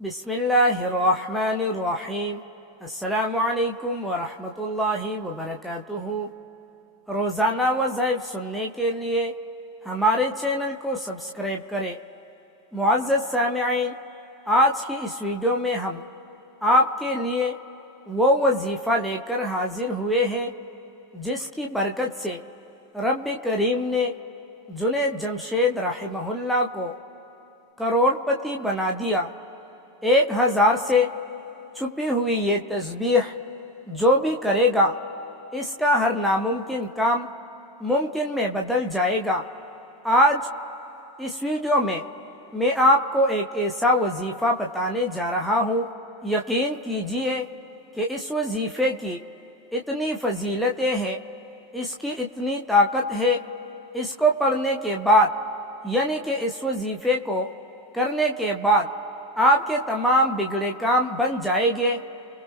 بسم اللہ الرحمن الرحیم۔ السلام علیکم ورحمۃ اللہ وبرکاتہ۔ روزانہ وظائف سننے کے لیے ہمارے چینل کو سبسکرائب کریں۔ معزز سامعین، آج کی اس ویڈیو میں ہم آپ کے لیے وہ وظیفہ لے کر حاضر ہوئے ہیں جس کی برکت سے رب کریم نے جنید جمشید رحمہ اللہ کو کروڑ پتی بنا دیا۔ 1000 سے چھپی ہوئی یہ تسبیح جو بھی کرے گا اس کا ہر ناممکن کام ممکن میں بدل جائے گا۔ آج اس ویڈیو میں آپ کو ایک ایسا وظیفہ بتانے جا رہا ہوں، یقین کیجئے کہ اس وظیفے کی اتنی فضیلتیں ہیں، اس کی اتنی طاقت ہے، اس کو پڑھنے کے بعد یعنی کہ اس وظیفے کو کرنے کے بعد آپ کے تمام بگڑے کام بن جائیں گے۔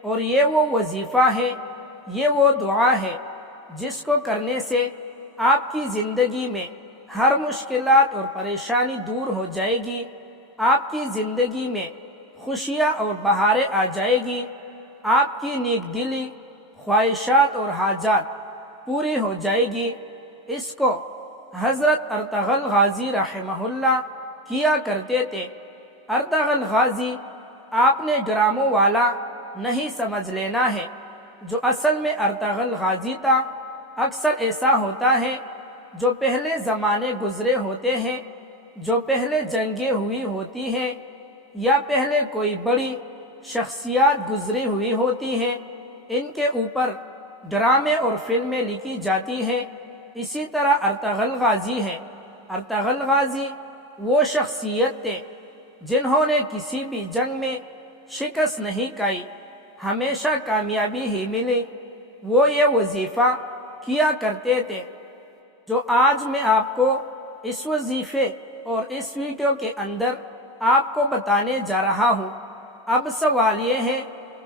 اور یہ وہ وظیفہ ہے، یہ وہ دعا ہے جس کو کرنے سے آپ کی زندگی میں ہر مشکلات اور پریشانی دور ہو جائے گی، آپ کی زندگی میں خوشیاں اور بہاریں آ جائے گی، آپ کی نیک دلی، خواہشات اور حاجات پوری ہو جائے گی۔ اس کو حضرت ارطغرل غازی رحمہ اللہ کیا کرتے تھے۔ ارطغرل غازی آپ نے ڈراموں والا نہیں سمجھ لینا ہے، جو اصل میں ارطغرل غازی تھا۔ اکثر ایسا ہوتا ہے جو پہلے زمانے گزرے ہوتے ہیں، جو پہلے جنگیں ہوئی ہوتی ہیں یا پہلے کوئی بڑی شخصیات گزری ہوئی ہوتی ہیں، ان کے اوپر ڈرامے اور فلمیں لکھی جاتی ہیں۔ اسی طرح ارطغرل غازی ہے۔ ارطغرل غازی وہ شخصیت تھے جنہوں نے کسی بھی جنگ میں شکست نہیں کھائی، ہمیشہ کامیابی ہی ملی۔ وہ یہ وظیفہ کیا کرتے تھے جو آج میں آپ کو اس وظیفے اور اس ویڈیو کے اندر آپ کو بتانے جا رہا ہوں۔ اب سوال یہ ہے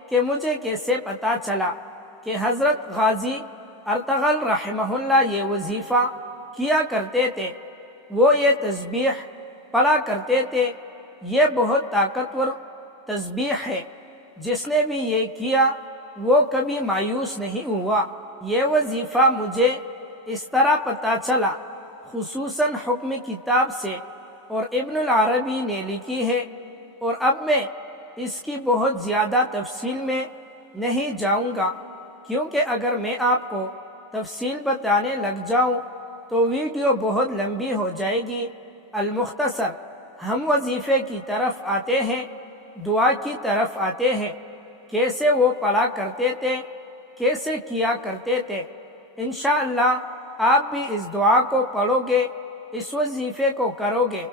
کہ مجھے کیسے پتا چلا کہ حضرت غازی ارطغرل رحمہ اللہ یہ وظیفہ کیا کرتے تھے، وہ یہ تسبیح پڑھا کرتے تھے۔ یہ بہت طاقتور تسبیح ہے، جس نے بھی یہ کیا وہ کبھی مایوس نہیں ہوا۔ یہ وظیفہ مجھے اس طرح پتہ چلا، خصوصاً حکم کتاب سے، اور ابن العربی نے لکھی ہے، اور اب میں اس کی بہت زیادہ تفصیل میں نہیں جاؤں گا، کیونکہ اگر میں آپ کو تفصیل بتانے لگ جاؤں تو ویڈیو بہت لمبی ہو جائے گی۔ المختصر ہم وظیفے کی طرف آتے ہیں، دعا کی طرف آتے ہیں، کیسے وہ پڑھا کرتے تھے، کیسے کیا کرتے تھے۔ انشاءاللہ آپ بھی اس دعا کو پڑھو گے، اس وظیفے کو کرو گے۔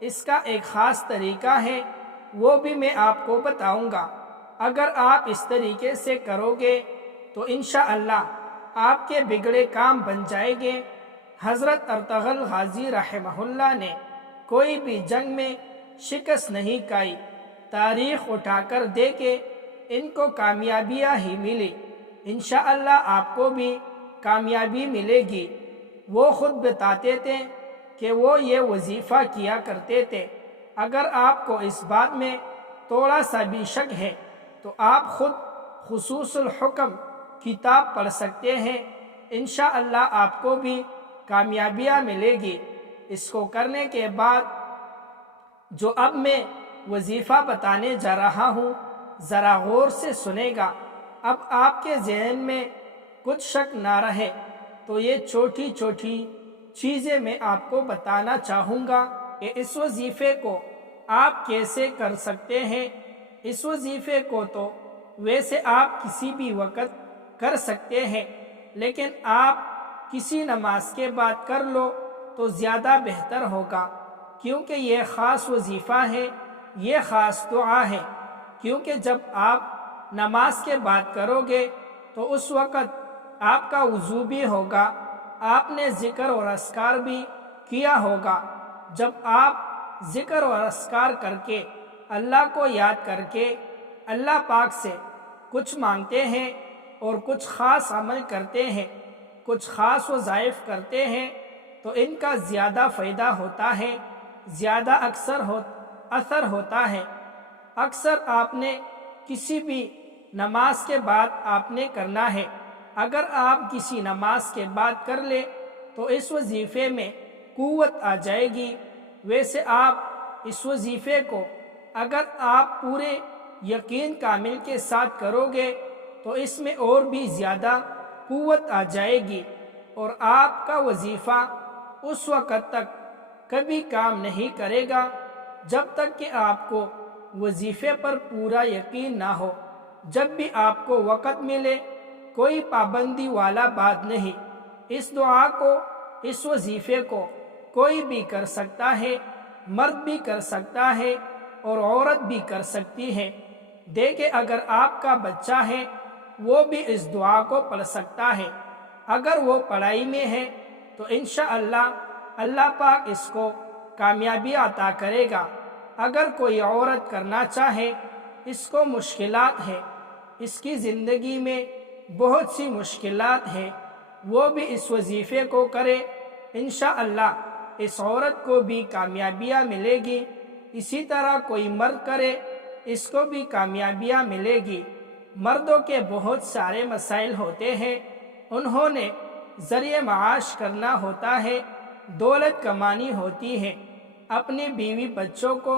اس کا ایک خاص طریقہ ہے، وہ بھی میں آپ کو بتاؤں گا۔ اگر آپ اس طریقے سے کرو گے تو انشاءاللہ آپ کے بگڑے کام بن جائیں گے۔ حضرت ارطغرل غازی رحمہ اللہ نے کوئی بھی جنگ میں شکست نہیں کھائی، تاریخ اٹھا کر دیکھے، ان کو کامیابیاں ہی ملی۔ انشاءاللہ آپ کو بھی کامیابی ملے گی۔ وہ خود بتاتے تھے کہ وہ یہ وظیفہ کیا کرتے تھے۔ اگر آپ کو اس بات میں تھوڑا سا بھی شک ہے تو آپ خود خصوص الحکم کتاب پڑھ سکتے ہیں، انشاءاللہ آپ کو بھی کامیابیاں ملے گی۔ اس کو کرنے کے بعد جو اب میں وظیفہ بتانے جا رہا ہوں، ذرا غور سے سنے گا۔ اب آپ کے ذہن میں کچھ شک نہ رہے تو یہ چھوٹی چھوٹی چیزیں میں آپ کو بتانا چاہوں گا کہ اس وظیفے کو آپ کیسے کر سکتے ہیں۔ اس وظیفے کو تو ویسے آپ کسی بھی وقت کر سکتے ہیں، لیکن آپ کسی نماز کے بعد کر لو تو زیادہ بہتر ہوگا، کیونکہ یہ خاص وظیفہ ہے، یہ خاص دعا ہے۔ کیونکہ جب آپ نماز کے بعد کرو گے تو اس وقت آپ کا وضو بھی ہوگا، آپ نے ذکر اور اذکار بھی کیا ہوگا۔ جب آپ ذکر اور اذکار کر کے اللہ کو یاد کر کے اللہ پاک سے کچھ مانگتے ہیں اور کچھ خاص عمل کرتے ہیں، کچھ خاص وظائف کرتے ہیں تو ان کا زیادہ فائدہ ہوتا ہے، زیادہ اثر ہوتا ہے۔ اکثر آپ نے کسی بھی نماز کے بعد آپ نے کرنا ہے۔ اگر آپ کسی نماز کے بعد کر لیں تو اس وظیفے میں قوت آ جائے گی۔ ویسے آپ اس وظیفے کو اگر آپ پورے یقین کامل کے ساتھ کرو گے تو اس میں اور بھی زیادہ قوت آ جائے گی، اور آپ کا وظیفہ اس وقت تک کبھی کام نہیں کرے گا جب تک کہ آپ کو وظیفے پر پورا یقین نہ ہو۔ جب بھی آپ کو وقت ملے، کوئی پابندی والا بات نہیں، اس دعا کو، اس وظیفے کو کوئی بھی کر سکتا ہے، مرد بھی کر سکتا ہے اور عورت بھی کر سکتی ہے۔ دیکھیں اگر آپ کا بچہ ہے وہ بھی اس دعا کو پڑھ سکتا ہے۔ اگر وہ پڑھائی میں ہے تو انشاءاللہ اللہ پاک اس کو کامیابی عطا کرے گا۔ اگر کوئی عورت کرنا چاہے، اس کو مشکلات ہے، اس کی زندگی میں بہت سی مشکلات ہیں، وہ بھی اس وظیفے کو کرے، انشاءاللہ اس عورت کو بھی کامیابیاں ملے گی۔ اسی طرح کوئی مرد کرے، اس کو بھی کامیابیاں ملے گی۔ مردوں کے بہت سارے مسائل ہوتے ہیں، انہوں نے ذریعہ معاش کرنا ہوتا ہے، دولت کمانی ہوتی ہے، اپنی بیوی بچوں کو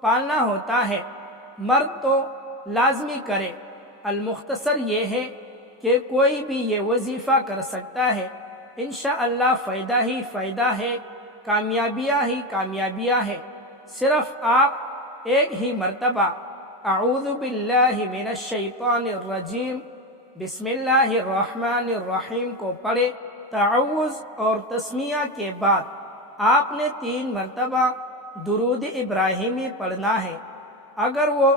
پالنا ہوتا ہے۔ مرد تو لازمی کرے۔ المختصر یہ ہے کہ کوئی بھی یہ وظیفہ کر سکتا ہے، انشاءاللہ فائدہ ہی فائدہ ہے، کامیابیاں ہی کامیابیاں ہے۔ صرف آپ ایک ہی مرتبہ اعوذ باللہ من الشیطان الرجیم بسم اللہ الرحمن الرحیم کو پڑھے۔ تعوذ اور تسمیہ کے بعد آپ نے 3 مرتبہ درود ابراہیمی پڑھنا ہے۔ اگر وہ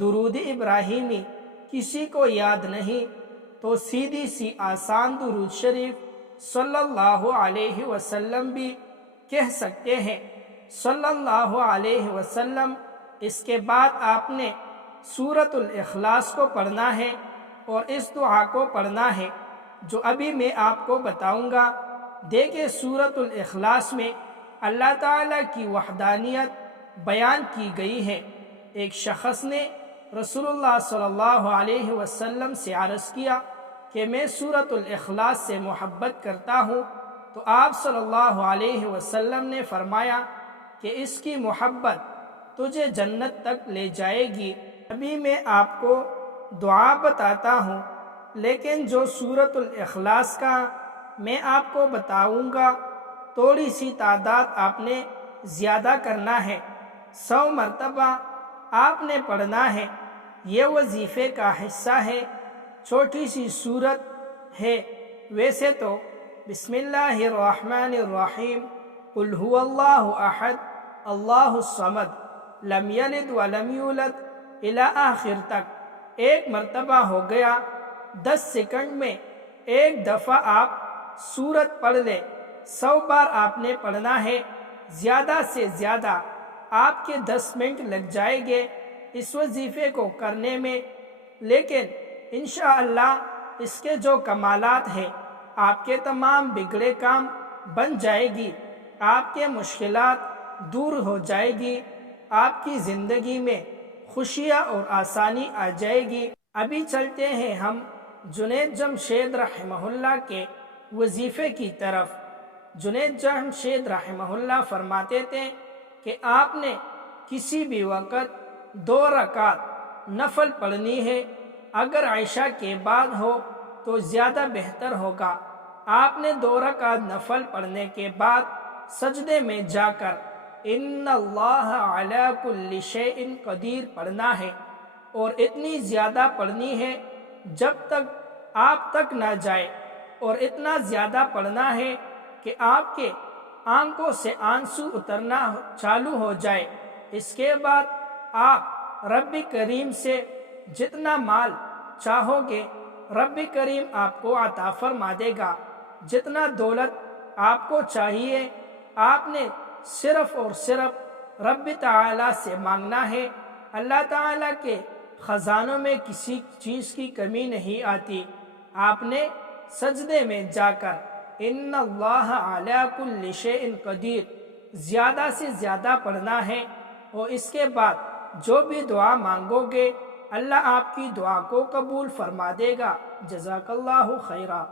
درود ابراہیمی کسی کو یاد نہیں تو سیدھی سی آسان درود شریف صلی اللہ علیہ وسلم بھی کہہ سکتے ہیں، صلی اللہ علیہ وسلم۔ اس کے بعد آپ نے سورۃ الاخلاص کو پڑھنا ہے اور اس دعا کو پڑھنا ہے جو ابھی میں آپ کو بتاؤں گا۔ دیکھیں سورۃ الاخلاص میں اللہ تعالیٰ کی وحدانیت بیان کی گئی ہے۔ ایک شخص نے رسول اللہ صلی اللہ علیہ وسلم سے عرض کیا کہ میں سورۃ الاخلاص سے محبت کرتا ہوں، تو آپ صلی اللہ علیہ وسلم نے فرمایا کہ اس کی محبت تجھے جنت تک لے جائے گی۔ ابھی میں آپ کو دعا بتاتا ہوں، لیکن جو سورۃ الاخلاص کا میں آپ کو بتاؤں گا تھوڑی سی تعداد آپ نے زیادہ کرنا ہے، 100 مرتبہ آپ نے پڑھنا ہے۔ یہ وظیفے کا حصہ ہے، چھوٹی سی سورت ہے۔ ویسے تو بسم اللہ الرحمن الرحیم، قل هو اللہ احد اللہ الصمد لم یلد ولم یولد الی آخر تک 1 مرتبہ ہو گیا۔ 10 سیکنڈ میں ایک دفعہ آپ سورت پڑھ لیں۔ 100 بار آپ نے پڑھنا ہے، زیادہ سے زیادہ آپ کے 10 منٹ لگ جائیں گے اس وظیفے کو کرنے میں، لیکن انشاءاللہ اس کے جو کمالات ہیں، آپ کے تمام بگڑے کام بن جائے گی، آپ کے مشکلات دور ہو جائے گی، آپ کی زندگی میں خوشیاں اور آسانی آ جائے گی۔ ابھی چلتے ہیں ہم جنید جمشید رحمہ اللہ کے وظیفے کی طرف۔ جنید جمشید رحمہ اللہ فرماتے تھے کہ آپ نے کسی بھی وقت 2 رکعت نفل پڑھنی ہے، اگر عشاء کے بعد ہو تو زیادہ بہتر ہوگا۔ آپ نے 2 رکعت نفل پڑھنے کے بعد سجدے میں جا کر ان اللہ علی کل شیء قدیر پڑھنا ہے، اور اتنی زیادہ پڑھنی ہے جب تک آپ تک نہ جائے، اور اتنا زیادہ پڑھنا ہے کہ آپ کے آنکھوں سے آنسو اترنا چالو ہو جائے۔ اس کے بعد آپ رب کریم سے جتنا مال چاہو گے رب کریم آپ کو عطا فرما دے گا، جتنا دولت آپ کو چاہیے آپ نے صرف اور صرف رب تعالیٰ سے مانگنا ہے۔ اللہ تعالیٰ کے خزانوں میں کسی چیز کی کمی نہیں آتی۔ آپ نے سجدے میں جا کر ان اللہ علی کل شیء قدیر زیادہ سے زیادہ پڑھنا ہے، اور اس کے بعد جو بھی دعا مانگو گے اللہ آپ کی دعا کو قبول فرما دے گا۔ جزاک اللہ خیرہ۔